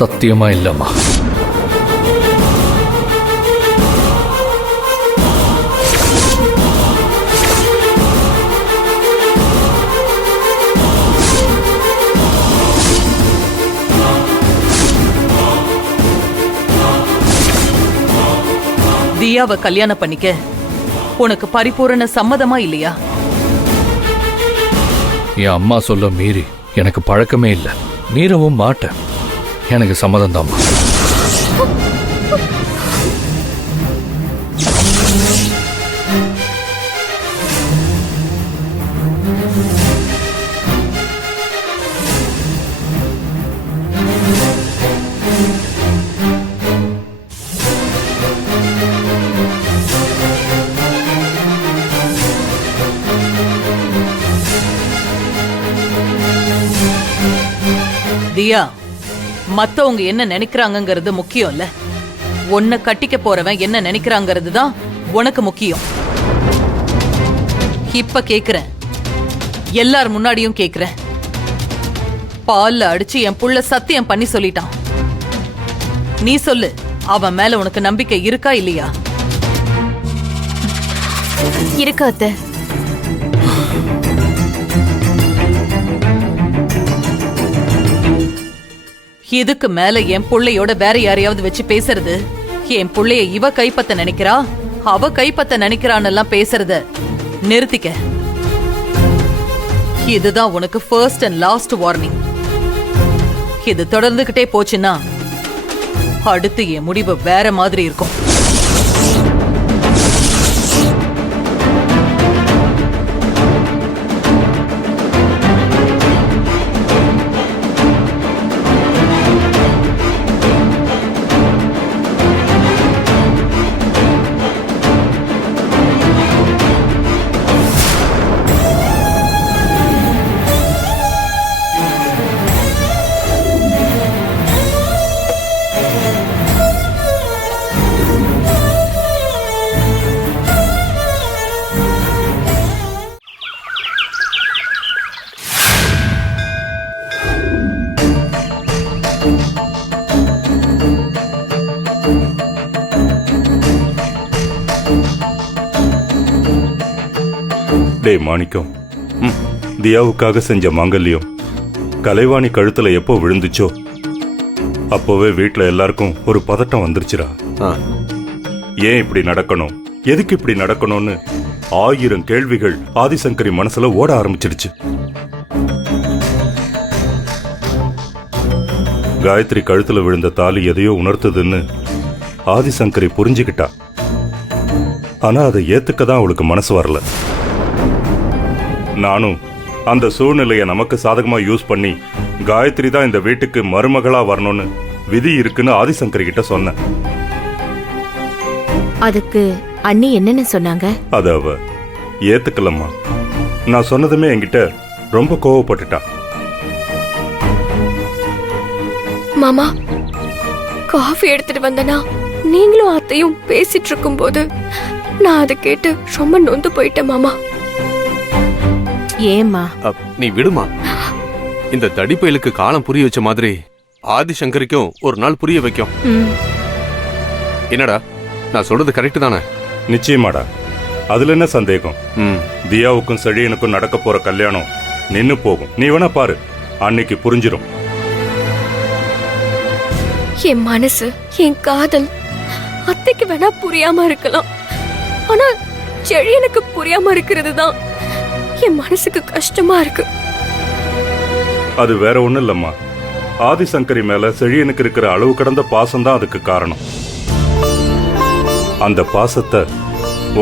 சத்தியமா இல்லம்மா. தியாவை கல்யாணம் பண்ணிக்க உனக்கு பரிபூரண சம்மதமா இல்லையா? என் அம்மா சொல்ல மீறி எனக்கு பழக்கமே இல்லை, மீறவும் மாட்டேன். எனக்கு சம்மதம் தாம்மா. தியா, மத்தவங்க என்ன நினைக்கிறாங்கிறது முக்கியம் இல்ல, உன்னை கட்டிக்க போறவன் என்ன நினைக்கிறாங்கிறது தான் உனக்கு முக்கியம். இப்ப கேக்குறேன், எல்லார் முன்னாடியும் கேக்குறேன். பால்ல அடிச்சு என் புள்ள சத்தியம் பண்ணி சொல்லிட்டான். நீ சொல்லு, அவன் மேல உனக்கு நம்பிக்கை இருக்கா இல்லையா? இருக்கா அத்தை. இதுக்கு மேல என் புள்ளையோட வேற யாரையாவது வச்சு பேசுறது, என் புள்ளைய இவ கைப்பத்த நினைக்கிறா அவ கைப்பத்த நினைக்கிறான்னு பேசுறத நிறுத்திக்க. இதுதான் உனக்கு ஃபர்ஸ்ட் அண்ட் லாஸ்ட் வார்னிங். இது தொடர்ந்துகிட்டே போச்சுன்னா அடுத்து என் முடிவு வேற மாதிரி இருக்கும். டே மாணிக்கம், தியாவுக்காக செஞ்ச மாங்கல்யம் கலைவாணி கழுத்துல எப்போ விழுந்துச்சோ அப்போவே வீட்டுல எல்லாருக்கும் ஒரு பதட்டம் வந்துருச்சுரா. ஏன் இப்படி நடக்கணும், எதுக்கு இப்படி நடக்கணும்னு 1000 கேள்விகள் ஆதிசங்கரி மனசுல ஓட ஆரம்பிச்சிடுச்சு. காயத்ரி கழுத்துல விழுந்த தாலி எதையோ உணர்த்துதுன்னு ஆதிசங்கரி புரிஞ்சுக்கிட்டா. ஆனா அதை ஏத்துக்க தான் அவளுக்கு மனசு வரல. நானும் அந்த சூழ்நிலையை நமக்கு சாதகமா யூஸ் பண்ணி காயத்ரி தான் இந்த வீட்டுக்கு மருமகளா வரணும்னு விதி இருக்குன்னு ஆதிசங்கரி கிட்ட சொன்னேன். அதுக்கு அண்ணி என்னன்னு சொன்னாங்க? அத அவ ஏத்துக்கலம்மா. நான் சொன்னதுமே என்கிட்ட ரொம்ப கோவப்பட்டுட்டா. மாமா, காஃபி எடுத்துட்டு வந்தனா நீங்களும் அத்தையும் பேசிட்டு இருக்கும் போது நான் அதை கேட்டு ரொம்ப நொந்து போயிட்டேன் மாமா. ஏம்மா? நீ விடுமா. இந்த தடிப்பயலுக்கு காலம் புரிய வச்ச மாதிரி ஆதிசங்கரிக்கும் ஒரு நாள் புரிய வைக்கும். என்னடா, நான் சொல்றது கரெக்ட் தானே? நிச்சயமாடா, அதுல என்ன சந்தேகம். தியாவுக்கும் செழியனுக்கும் நடக்க போற கல்யாணம் நின்னு போகும். நீ வேணா பாரு, அன்னைக்கு புரிஞ்சிடும். என் மனசு, என் காதல் அத்தைக்கு வேணா புரியாம இருக்கலாம், ஆனா செழியனுக்கு புரியாம இருக்கிறது தான் என் மனசுக்கு கஷ்டமா இருக்கு. அது வேற ஒண்ணும் இல்லம்மா, ஆதிசங்கரி மேல செழியனுக்கு இருக்கிற அளவு கடந்த பாசம் தான் அதுக்கு காரணம். அந்த பாசத்தை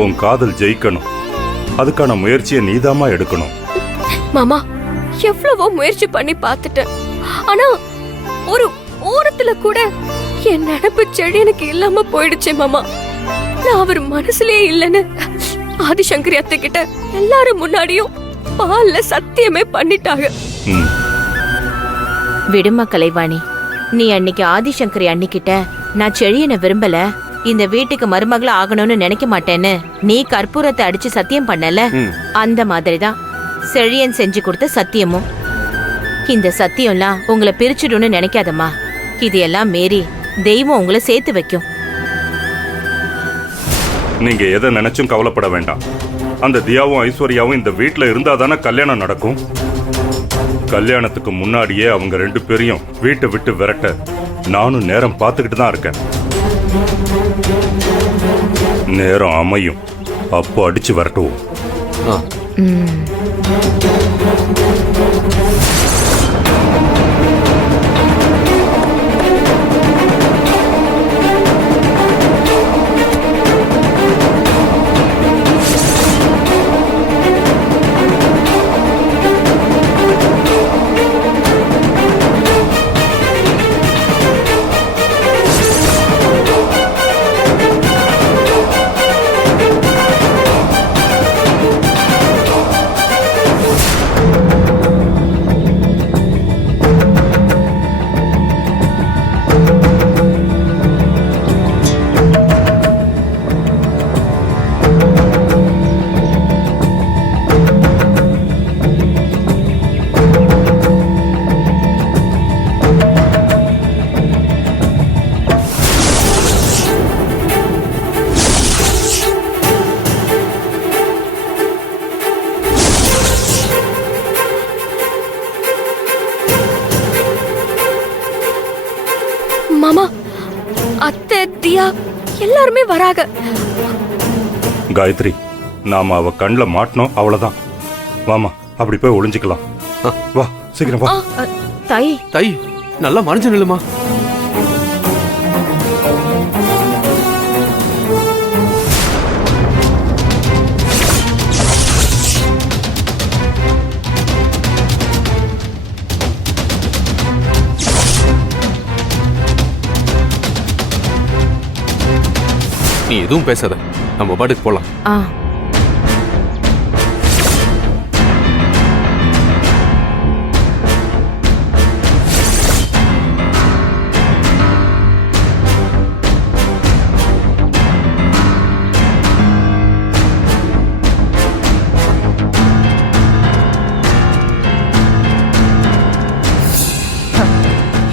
உன் காதல் ஜெயிக்கணும். அதுக்கான முயற்சியை நீதாமா எடுக்கணும். மாமா, எவ்வளவோ முயற்சி பண்ணி பார்த்துட்டேன், ஆனா ஒரு ஓரத்துல கூட என் நினைப்பு செழியனுக்கு இல்லாம போயிடுச்சே மாமா. நான் அவர் மனசுலயே இல்லைன்னு ஆதிசங்கரி அத்தை கிட்ட எல்லாரும் முன்னாடியும் பால்ல சத்தியமே பண்ணிட்டாங்க. விடுமா கலைவாணி, நீ அன்னைக்கு ஆதிசங்கரி அன்னிக்கிட்ட நான் செழியனை விரும்பல, இந்த வீட்டுக்கு மருமகளா ஆகணும்னு நினைக்க மாட்டேன்னு நீ கற்பூரத்தை அடிச்சு சத்தியம் பண்ணல, அந்த மாதிரிதான் செழியன் செஞ்சு கொடுத்த சத்தியமும். இந்த சத்தியம்லாம் உங்களை பிரிச்சிடும்னு நினைக்காதம்மா. இது எல்லாம் மீறி தெய்வம் உங்களை சேர்த்து வைக்கும். நீங்க எதை நினைச்சும் கவலைப்பட வேண்டாம். அந்த தியாவும் ஐஸ்வர்யாவும் இந்த வீட்டுல இருந்தா தானே கல்யாணம் நடக்கும். கல்யாணத்துக்கு முன்னாடியே அவங்க 2 பேரையும் வீட்டை விட்டு விரட்ட நானும் நேரம் பார்த்துக்கிட்டு தான் இருக்கேன். நேரம் அமையும், அப்போ அடிச்சு விரட்டுவோம். ஆ, மாமா, அத்தை, தியா எல்லாருமே வராங்க. காயத்ரி, நாம அவ கண்ணுல மாட்டணும், அவ்வளவுதான். வாமா, அப்படி போய் ஒளிஞ்சுக்கலாம். வா, சீக்கிரம் வா. தாய், தாய் நல்லா மறைஞ்சு நில்லுமா. நீ எதுவும் பேசாத, நம்ம பாட்டுக்கு போலாம். ஆ,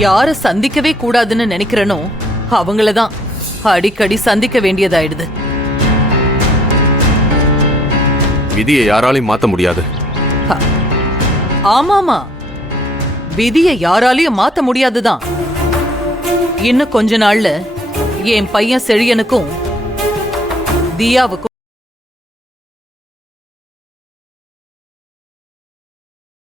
யார சந்திக்கவே கூடாதுன்னு நினைக்கிறனோ அவங்களதான் அடிக்கடி சந்திக்க வேண்டியதாயிடுது. விதியை யாராலையும் மாத்த முடியாது. ஆமாமா, விதியை யாராலையும் மாத்த முடியாதுதான். இன்னும் கொஞ்ச நாள்ல என் பையன் செழியனுக்கும் தியாவுக்கும்